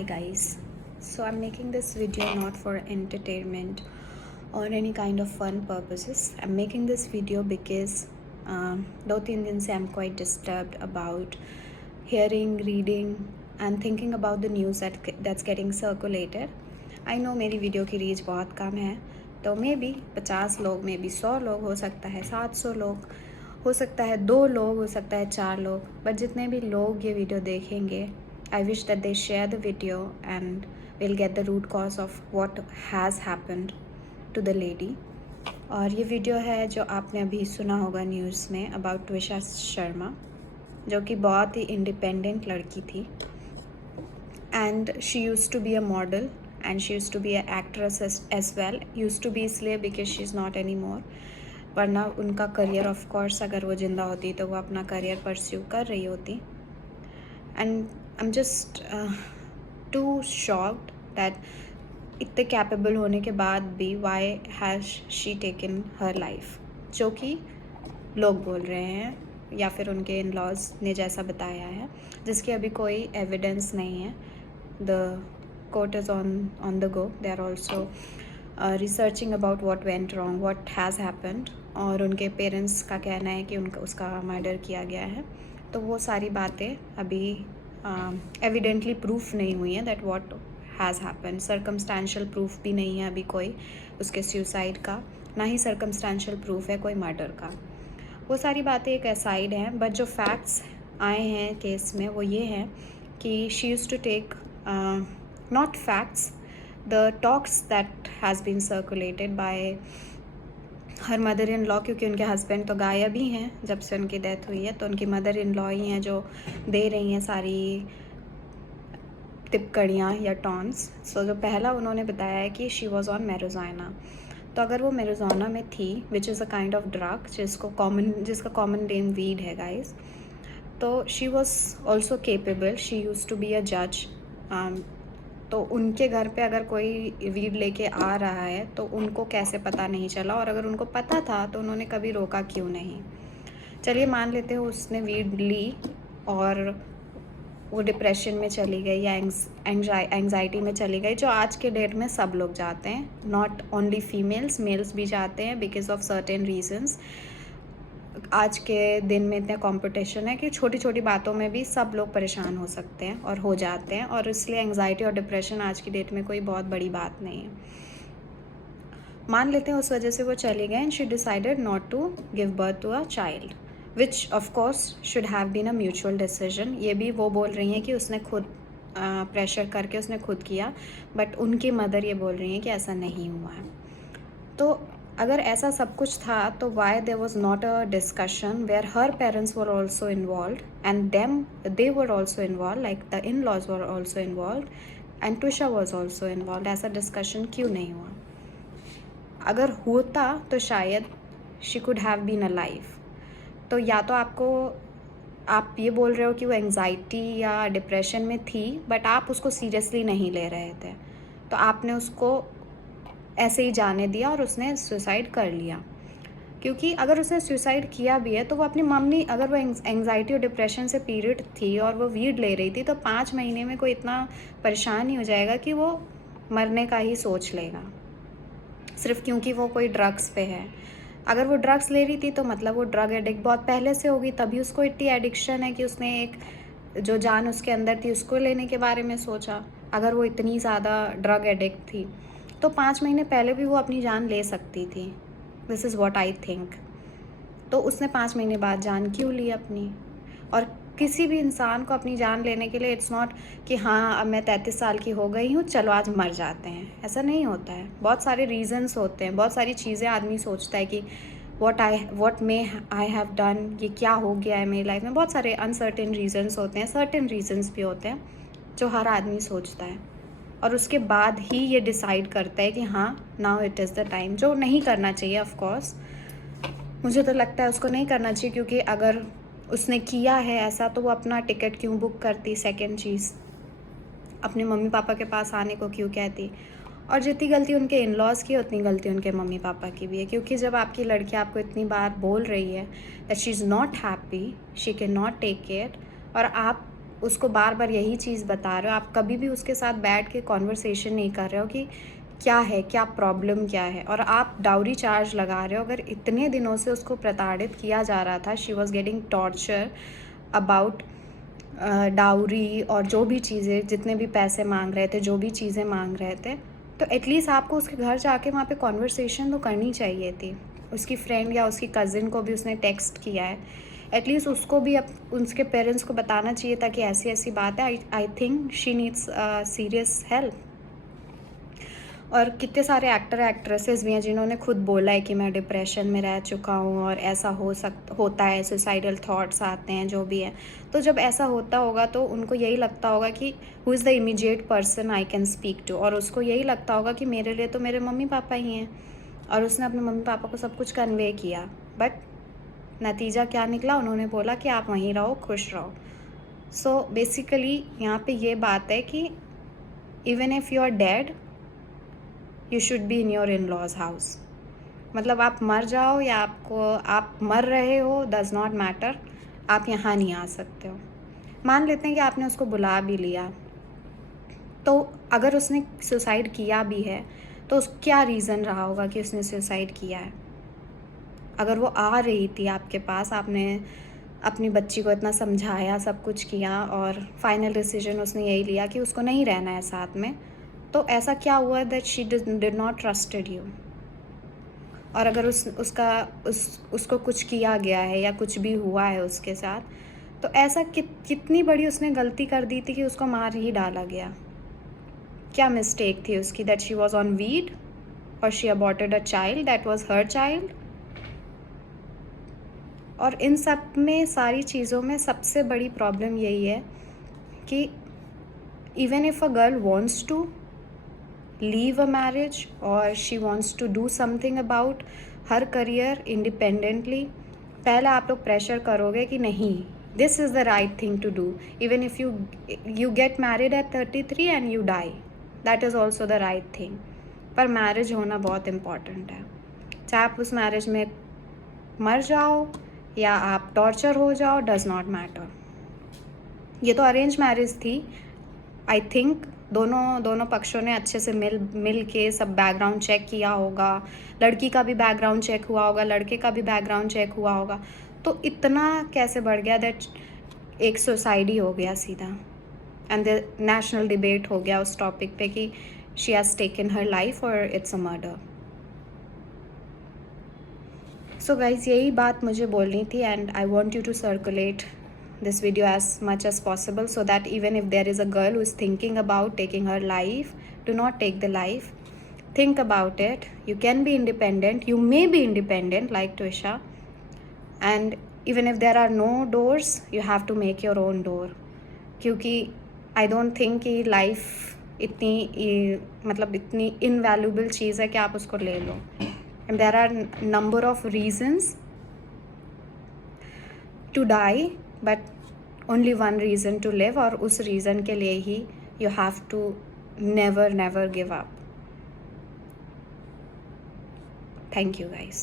Hi guys, so I'm making this video not for entertainment or any kind of fun purposes. I'm making this video because दो तीन दिन से I'm quite disturbed about hearing, reading and thinking about the news that's getting circulated. I know मेरी video की reach बहुत कम है, तो may be 50 लोग, मे बी 100 लोग, हो सकता है 700 लोग, हो सकता है 2 लोग, हो सकता है 4 लोग, बट जितने भी लोग ये वीडियो देखेंगे, I wish that they share the video and we'll get the root cause of what has happened to the lady. और ये वीडियो है जो आपने अभी सुना होगा न्यूज़ में अबाउट ट्विशा शर्मा, जो कि बहुत ही इंडिपेंडेंट लड़की थी and she use to be a model and she use to be a actress as well. Use to be इसलिए because she is not any more, वरना उनका करियर ऑफ कोर्स अगर वो ज़िंदा होती तो वो अपना करियर परस्यू कर रही होती. And I'm just too shocked that इतने कैपेबल होने के बाद भी why has she taken her life, जो कि लोग बोल रहे हैं या फिर उनके इन लॉज ने जैसा बताया है, जिसकी अभी कोई एविडेंस नहीं है. The court is on the go. They are also researching about what went wrong, what has happened. और उनके पेरेंट्स का कहना है कि उसका मर्डर किया गया है. तो वो सारी बातें अभी एविडेंटली प्रूफ नहीं हुई हैं that what has happen. Circumstantial proof भी नहीं है अभी कोई उसके सुसाइड का, ना ही सर्कमस्टेंशियल प्रूफ है कोई मर्डर का. वो सारी बातें एक असाइड हैं, बट जो फैक्ट्स आए हैं केस में वो ये हैं कि she use to take not facts, the talks that has been circulated by her mother in law, क्योंकि उनके हस्बैंड तो गायब ही हैं जब से उनकी डेथ हुई है, तो उनकी मदर इन लॉ ही हैं जो दे रही हैं सारी टिपकड़ियाँ या टॉन्स. सो जो पहला उन्होंने बताया है कि शी वॉज ऑन मेरोजाना. तो अगर वो मेरोजाना में थी, which is a kind of drug जिसका कॉमन नेम वीड है गाइस, तो she was also capable. She use to be a जज. तो उनके घर पे अगर कोई वीड लेके आ रहा है तो उनको कैसे पता नहीं चला, और अगर उनको पता था तो उन्होंने कभी रोका क्यों नहीं. चलिए मान लेते हैं उसने वीड ली और वो डिप्रेशन में चली गई या एंग्जाइटी में चली गई, जो आज के डेट में सब लोग जाते हैं, नॉट ओनली फीमेल्स, मेल्स भी जाते हैं बिकॉज ऑफ सर्टेन रीजंस. आज के दिन में इतना कंपटीशन है कि छोटी छोटी बातों में भी सब लोग परेशान हो सकते हैं और हो जाते हैं, और इसलिए एंग्जाइटी और डिप्रेशन आज की डेट में कोई बहुत बड़ी बात नहीं है. मान लेते हैं उस वजह से वो चली गई and she decided not to give birth to a child, which of course should have been a mutual decision. ये भी वो बोल रही हैं कि उसने खुद प्रेशर करके उसने खुद किया, बट उनकी मदर ये बोल रही हैं कि ऐसा नहीं हुआ है. तो अगर ऐसा सब कुछ था तो why there was not a discussion where her parents were also involve and they were also involve, like the in laws were also involve and Twisha was also involve. ऐसा डिस्कशन क्यों नहीं हुआ? अगर होता तो शायद she could have been alive. तो या तो आप ये बोल रहे हो कि वो एंग्जाइटी या डिप्रेशन में थी, बट आप उसको सीरियसली नहीं ले रहे थे, तो आपने उसको ऐसे ही जाने दिया और उसने सुसाइड कर लिया. क्योंकि अगर उसने सुसाइड किया भी है तो वो अपनी मम्मी, अगर वो एंग्जाइटी और डिप्रेशन से पीरियड थी और वो वीड ले रही थी, तो 5 महीने में कोई इतना परेशान नहीं हो जाएगा कि वो मरने का ही सोच लेगा सिर्फ क्योंकि वो कोई ड्रग्स पे है. अगर वो ड्रग्स ले रही थी तो मतलब वो ड्रग एडिक्ट बहुत पहले से होगी, तभी उसको इतनी एडिक्शन है कि उसने एक जो जान उसके अंदर थी उसको लेने के बारे में सोचा. अगर वो इतनी ज़्यादा ड्रग एडिक्ट थी तो 5 महीने पहले भी वो अपनी जान ले सकती थी. This is what I think. तो उसने 5 महीने बाद जान क्यों ली अपनी? और किसी भी इंसान को अपनी जान लेने के लिए इट्स नॉट कि हाँ अब मैं 33 साल की हो गई हूँ, चलो आज मर जाते हैं. ऐसा नहीं होता है. बहुत सारे रीज़न्स होते हैं, बहुत सारी चीज़ें आदमी सोचता है कि what may I have done, ये क्या हो गया है मेरी लाइफ में. बहुत सारे अनसर्टेन रीज़न्स होते हैं, सर्टेन रीज़न्स भी होते हैं जो हर आदमी सोचता है, और उसके बाद ही ये डिसाइड करता है कि हाँ now it is the time. जो नहीं करना चाहिए ऑफ कोर्स, मुझे तो लगता है उसको नहीं करना चाहिए, क्योंकि अगर उसने किया है ऐसा तो वो अपना टिकट क्यों बुक करती. सेकंड चीज़, अपने मम्मी पापा के पास आने को क्यों कहती. और जितनी गलती उनके इन लॉज़ की उतनी गलती उनके मम्मी पापा की भी है, क्योंकि जब आपकी लड़की आपको इतनी बार बोल रही है that she is not happy, she can not take care, और आप उसको बार बार यही चीज़ बता रहे हो, आप कभी भी उसके साथ बैठ के कॉन्वर्सेशन नहीं कर रहे हो कि क्या है, क्या प्रॉब्लम क्या है, और आप डाउरी चार्ज लगा रहे हो। अगर इतने दिनों से उसको प्रताड़ित किया जा रहा था, she was getting torture about dowry और जो भी चीज़ें, जितने भी पैसे मांग रहे थे, जो भी चीज़ें मांग रहे थे, तो एटलीस्ट आपको उसके घर जाके वहाँ पे कॉन्वर्सेशन तो करनी चाहिए थी। उसकी फ्रेंड या उसकी कज़िन को भी उसने टेक्स्ट किया है, एटलीस्ट उसको भी उसके पेरेंट्स को बताना चाहिए था कि ऐसी ऐसी बात है, I think she needs serious help. और कितने सारे एक्टर एक्ट्रेसेस भी हैं जिन्होंने खुद बोला है कि मैं डिप्रेशन में रह चुका हूँ और ऐसा होता है, सुसाइडल थॉट्स आते हैं, जो भी है। तो जब ऐसा होता होगा तो उनको यही लगता होगा कि who is the immediate person I can speak to, और उसको यही लगता होगा कि मेरे लिए तो मेरे मम्मी पापा ही हैं, और उसने अपने मम्मी पापा को सब कुछ कन्वे किया। बट नतीजा क्या निकला, उन्होंने बोला कि आप वहीं रहो, खुश रहो। सो बेसिकली यहाँ पे ये बात है कि even if you are dead, you should be in your in laws house. मतलब आप मर जाओ या आप मर रहे हो, डज़ नॉट मैटर, आप यहाँ नहीं आ सकते हो। मान लेते हैं कि आपने उसको बुला भी लिया, तो अगर उसने सुसाइड किया भी है तो क्या रीज़न रहा होगा कि उसने सुसाइड किया है। अगर वो आ रही थी आपके पास, आपने अपनी बच्ची को इतना समझाया, सब कुछ किया, और फाइनल डिसीजन उसने यही लिया कि उसको नहीं रहना है साथ में, तो ऐसा क्या हुआ that she did not trusted you. और अगर उसको कुछ किया गया है या कुछ भी हुआ है उसके साथ, तो ऐसा कितनी बड़ी उसने गलती कर दी थी कि उसको मार ही डाला गया। क्या मिस्टेक थी उसकी, that she was on weed और she aborted a child that was her child. और इन सब में, सारी चीज़ों में सबसे बड़ी प्रॉब्लम यही है कि even if a girl wants to leave a marriage or she wants to do something about her career independently, पहले आप लोग प्रेशर करोगे कि नहीं, this is the right thing to do, even if you get married at 33 and you die, that is also the right thing। पर marriage होना बहुत important है, चाहे आप उस मैरिज में मर जाओ या आप टॉर्चर हो जाओ, डज नॉट मैटर। ये तो अरेंज मैरिज थी, आई थिंक दोनों पक्षों ने अच्छे से मिल के सब बैकग्राउंड चेक किया होगा, लड़की का भी बैकग्राउंड चेक हुआ होगा, लड़के का भी बैकग्राउंड चेक हुआ होगा। तो इतना कैसे बढ़ गया दैट एक सुसाइड ही हो गया सीधा, एंड द नेशनल डिबेट हो गया उस टॉपिक पे कि she has taken her life और it's a murder. So guys, यही बात मुझे बोलनी थी, and I want you to circulate this video as much as possible so that even if there is a girl who is thinking about taking her life, do not take the life. Think about it. You can be independent, you may be independent like Twisha, and even if there are no doors, you have to make your own door, क्योंकि I don't think कि life इतनी invaluable चीज़ है कि आप उसको ले लो, and there are number of reasons to die, but only one reason to live, और उस reason के लिए ही you have to never give up. Thank you guys.